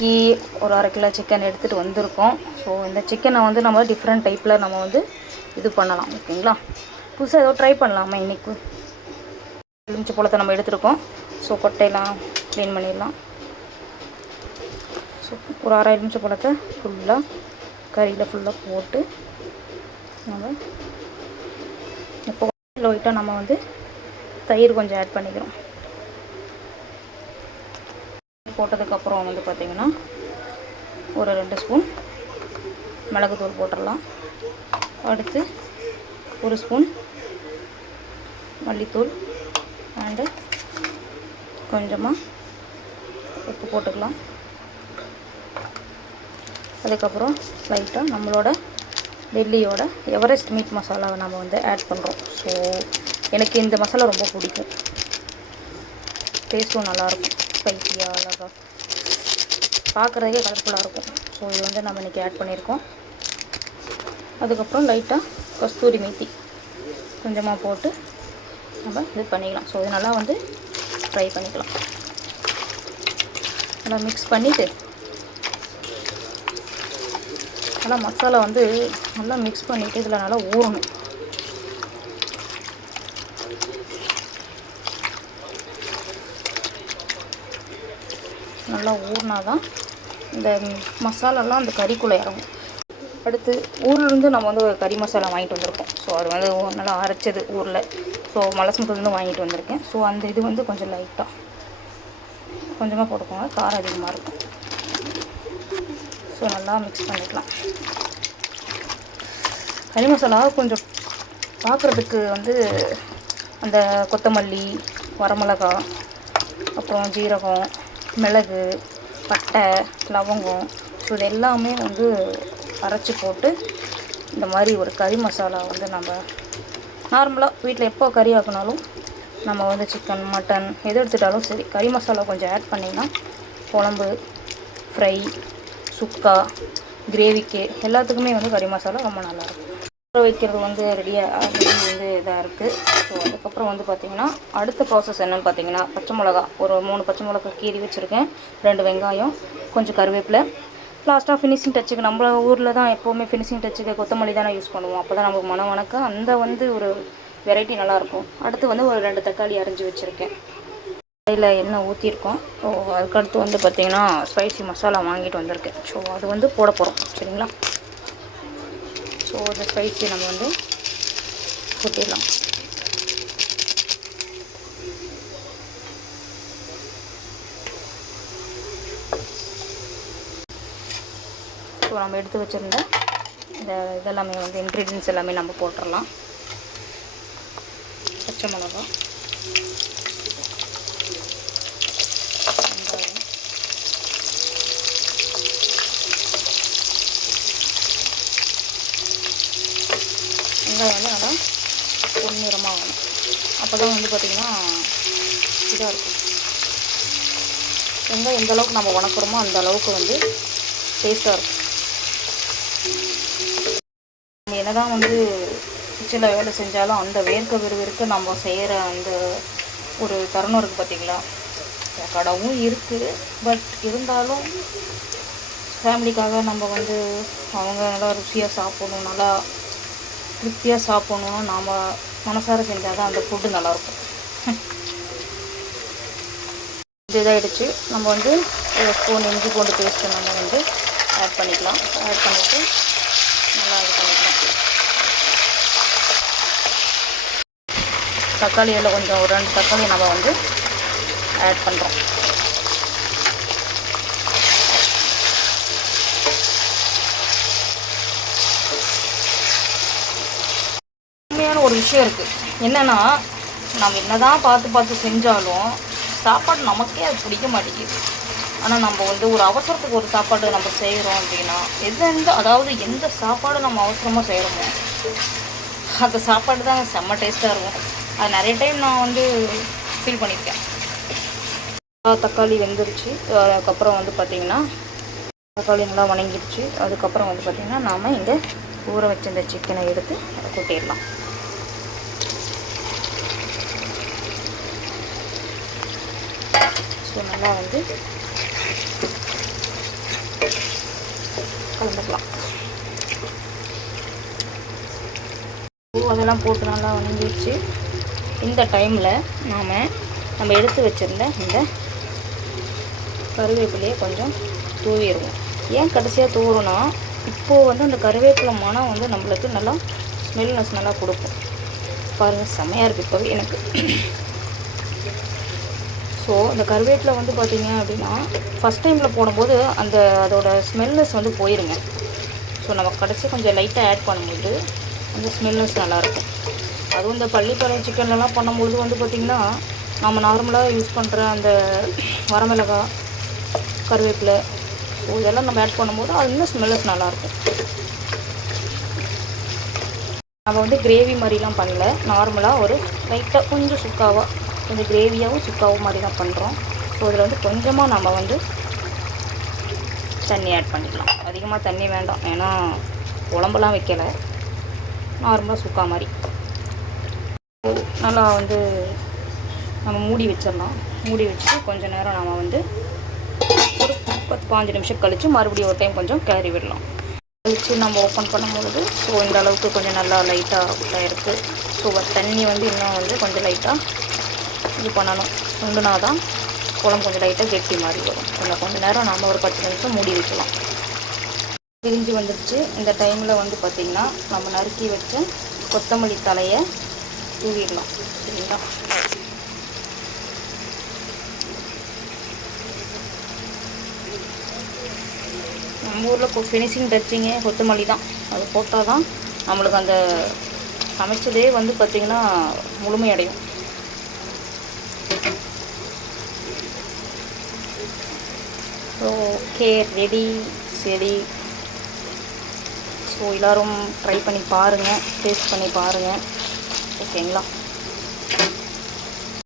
இன்றைக்கி ஒரு 1/2 kilo chicken எடுத்துகிட்டு வந்திருக்கோம். ஸோ இந்த சிக்கனை வந்து நம்ம டிஃப்ரெண்ட் டைப்பில் நம்ம வந்து இது பண்ணலாம். ஓகேங்களா, புதுசாக ஏதோ ட்ரை பண்ணலாமா இன்றைக்கி. எலுமிச்சை பழத்தை நம்ம எடுத்துருக்கோம். ஸோ கொட்டையெல்லாம் க்ளீன் பண்ணிடலாம். ஸோ ஒரு 1/2 எலுமிச்சை பழத்தை ஃபுல்லாக கறியில் ஃபுல்லாக போட்டு நம்ம இப்போ லைட்டாக நம்ம வந்து தயிர் கொஞ்சம் ஆட் பண்ணிக்கிறோம். போட்டதுக்கப்புறம் வந்து பார்த்திங்கன்னா ஒரு 2 ஸ்பூன் மிளகுத்தூள் போட்டுடலாம். அடுத்து 1 ஸ்பூன் மல்லித்தூள் அண்டு கொஞ்சமாக உப்பு போட்டுக்கலாம். அதுக்கப்புறம் லைட்டாக நம்மளோட டெல்லியோட எவரெஸ்ட் மீட் மசாலாவை நம்ம வந்து ஆட் பண்ணுறோம். ஸோ எனக்கு இந்த மசாலா ரொம்ப பிடிக்கும், டேஸ்ட்டும் நல்லாயிருக்கும், ஸ்பைஸியாக அழகாக பார்க்குறதுக்கே கலர்ஃபுல்லாக இருக்கும். ஸோ இது வந்து நம்ம இன்றைக்கி ஆட் பண்ணியிருக்கோம். அதுக்கப்புறம் லைட்டாக கஸ்தூரி மேத்தி கொஞ்சமாக போட்டு நம்ம இது பண்ணிக்கலாம். ஸோ இது நல்லா வந்து ஃப்ரை பண்ணிக்கலாம். நல்லா மிக்ஸ் பண்ணிவிட்டு நல்லா மசாலா வந்து நல்லா மிக்ஸ் பண்ணிவிட்டு இதில் நல்லா ஊறணும். நல்லா ஊறினா தான் இந்த மசாலாலாம் அந்த கறிக்குள்ளே இறங்கும். அடுத்து ஊர்லேருந்து நம்ம வந்து ஒரு கறி மசாலா வாங்கிட்டு வந்திருக்கோம். ஸோ அது வந்து நல்லா அரைச்சது ஊரில். ஸோ மலசமத்துலேருந்து வாங்கிட்டு வந்திருக்கேன். ஸோ அந்த இது வந்து கொஞ்சம் லைட்டாக கொஞ்சமாக போட்டுக்கோங்க, காரம் அதிகமாக இருக்கும். ஸோ நல்லா மிக்ஸ் பண்ணிக்கலாம். கறி மசாலா கொஞ்சம் பார்க்குறதுக்கு வந்து அந்த கொத்தமல்லி, வரமிளகா, அப்புறம் ஜீரகம், மிளகு, பட்டை, லவங்கம், ஸோ இது எல்லாமே வந்து அரைச்சி போட்டு இந்த மாதிரி ஒரு கறி மசாலா வந்து நம்ம நார்மலாக வீட்டில் எப்போ கறி ஆக்கினாலும் நம்ம வந்து சிக்கன், மட்டன் எது எடுத்துட்டாலும் சரி கறி மசாலா கொஞ்சம் ஆட் பண்ணிங்கன்னா குழம்பு, ஃப்ரை, சுக்கா, கிரேவிக்கு எல்லாத்துக்குமே வந்து கறி மசாலா ரொம்ப நல்லாயிருக்கும். ஊற வைக்கிறது வந்து ரெடியாக வந்து இதாக இருக்குது. ஸோ அதுக்கப்புறம் வந்து பார்த்திங்கன்னா அடுத்த ப்ராசஸ் என்னென்னு பார்த்திங்கன்னா பச்சை மிளகா ஒரு 3 பச்சை மிளகா கீறி வச்சுருக்கேன், 2 வெங்காயம், கொஞ்சம் கருவேப்பிலை, லாஸ்ட்டாக ஃபினிஷிங் டச்சுக்கு நம்ம ஊரில் தான் எப்போவுமே ஃபினிஷிங் டச்சுக்கு கொத்தமல்லி தானே யூஸ் பண்ணுவோம். அப்போ தான் நமக்கு மனம் வணக்க அந்த வந்து ஒரு வெரைட்டி நல்லாயிருக்கும். அடுத்து வந்து ஒரு 2 தக்காளி அரைஞ்சி வச்சுருக்கேன். அதில் எண்ணெய் ஊற்றிருக்கோம். ஸோ அதுக்கடுத்து வந்து பார்த்திங்கன்னா ஸ்பைசி மசாலா வாங்கிட்டு வந்திருக்கேன். ஸோ அது வந்து போட போகிறோம். சரிங்களா, ஸோ இந்த ஸ்பைசி நம்ம வந்து கொட்டிடலாம். ஸோ நம்ம எடுத்து வச்சுருந்த இதெல்லாமே வந்து இன்க்ரீடியன்ஸ் எல்லாமே நம்ம போட்டுடலாம். பச்சை மிளகா, வெங்காயம் வந்து நல்லா பொன்னிறமாக ஆகணும். அப்போ தான் வந்து பார்த்திங்கன்னா இதாக இருக்கும். வெங்காயம் எந்த அளவுக்கு நம்ம வணக்குறோமோ அந்த அளவுக்கு வந்து டேஸ்ட்டாக இருக்கும். நம்ம என்ன தான் வந்து கிச்சனில் வேலை செஞ்சாலும் அந்த வேர்க்க நம்ம செய்கிற அந்த ஒரு தருணம் இருக்குது பார்த்திங்களா. கடவும் இருக்குது, பட் இருந்தாலும் ஃபேமிலிக்காக நம்ம வந்து அவங்க நல்லா ருசியாக சாப்பிடணும், நல்லா திருப்தியாக சாப்பிட்ணுன்னா நாம் மனசார செஞ்சால் தான் அந்த ஃபுட்டு நல்லாயிருக்கும். இது இதாகிடுச்சு. நம்ம வந்து ஒரு ஸ்பூன் இஞ்சி பூண்டு பேஸ்ட்டு நம்ம வந்து ஆட் பண்ணிக்கலாம். ஆட் பண்ணிவிட்டு நல்லா இது பண்ணிக்கலாம். தக்காளியில் கொஞ்சம் ஒரு 2 தக்காளி நம்ம வந்து ஆட் பண்ணுறோம். உண்மையான ஒரு விஷயம் இருக்குது என்னென்னா, நம்ம என்ன தான் பார்த்து செஞ்சாலும் சாப்பாடு நமக்கே அது பிடிக்க மாட்டேங்குது. ஆனால் நம்ம வந்து ஒரு அவசரத்துக்கு ஒரு சாப்பாடு நம்ம செய்கிறோம் அப்படின்னா அதாவது எந்த சாப்பாடு நம்ம அவசரமாக செய்கிறோமோ அந்த சாப்பாடு தான் செம்ம டேஸ்ட்டாக இருக்கும். அது நிறைய டைம் நான் வந்து ஃபீல் பண்ணியிருக்கேன். தக்காளி வெந்துருச்சு. அதுக்கப்புறம் வந்து பார்த்திங்கன்னா தக்காளி நல்லா வணங்கிடுச்சு. அதுக்கப்புறம் வந்து பார்த்திங்கன்னா நாம் இங்கே ஊற வச்ச இந்த சிக்கனை எடுத்து கொட்டிடலாம். ஸோ நல்லா வந்து கலந்துக்கலாம். அதெல்லாம் போட்டு நல்லா வணங்கிடுச்சு. இந்த டைமில் நம்ம எடுத்து வச்சுருந்த இந்த கருவேப்பிலையை கொஞ்சம் தூவிடுவோம். ஏன் கடைசியாக தூவுறோன்னா, இப்போது வந்து அந்த கருவேப்பிலை மனம் வந்து நம்மளுக்கு நல்லா ஸ்மெல்னஸ் நல்லா கொடுக்கும். பாருங்கள், செம்மையாக இருக்குது இப்போவே எனக்கு. ஸோ இந்த கருவேப்பிலை வந்து பார்த்திங்க அப்படின்னா ஃபஸ்ட் டைமில் போடும்போது அதோட ஸ்மெல்னஸ் வந்து போயிருங்க. ஸோ நம்ம கடைசி கொஞ்சம் லைட்டாக ஆட் பண்ணும்போது அந்த ஸ்மெல்னஸ் நல்லாயிருக்கும். அதுவும் இந்த பள்ளிப்பாளையம் சிக்கன்லலாம் பண்ணும்போது வந்து பார்த்திங்கன்னா நம்ம நார்மலாக யூஸ் பண்ணுற அந்த வரமிளகாய், கருவேப்பிலை, ஸோ இதெல்லாம் நம்ம ஆட் பண்ணும்போது அது இன்னும் ஸ்மெல்லஸ் நல்லாயிருக்கும். நம்ம வந்து கிரேவி மாதிரிலாம் பண்ணல, நார்மலாக ஒரு லைட்டாக கொஞ்சம் சுக்காவாக, கொஞ்சம் கிரேவியாகவும் சுக்காவும் மாதிரி தான் பண்ணுறோம். ஸோ இதில் வந்து கொஞ்சமாக நம்ம வந்து தண்ணி ஆட் பண்ணிக்கலாம். அதிகமாக தண்ணி வேண்டாம், ஏன்னா குழம்புலாம் வைக்கலை, நார்மலாக சுக்கா மாதிரி. நல்லா வந்து நம்ம மூடி வச்சிடலாம். மூடி வச்சுட்டு கொஞ்சம் நேரம் நம்ம வந்து ஒரு 10-15 நிமிஷம் கழித்து மறுபடியும் ஒரு டைம் கொஞ்சம் கிளறி விடலாம். கழித்து நம்ம ஓப்பன் பண்ணும்பொழுது ஸோ இந்த அளவுக்கு கொஞ்சம் நல்லா லைட்டாக இருக்குது. ஸோ தண்ணி வந்து இன்னும் வந்து கொஞ்சம் லைட்டாக இது பண்ணணும், சுண்டுனா தான் குழம்பு கொஞ்சம் லைட்டாக கெட்டி மாதிரி வரும். கொஞ்சம் நேரம் நம்ம ஒரு 10 நிமிஷம் மூடி வைக்கலாம். பிரிஞ்சு வந்துடுச்சு. இந்த டைமில் வந்து பார்த்திங்கன்னா நம்ம நறுக்கி வச்ச கொத்தமல்லி தலையை தூவிடலாம். சரிங்களா? நம்ம ஊரில் ஃபினிஷிங் டச்சிங்கே கொத்தமல்லி தான். அது போட்டால் தான் நம்மளுக்கு அந்த சமைச்சதே வந்து பார்த்திங்கன்னா முழுமையடையும். So okay, ready. சரி, ஸோ எல்லோரும் ட்ரை பண்ணி பாருங்கள், டேஸ்ட் பண்ணி பாருங்கள். ஓகேங்களா?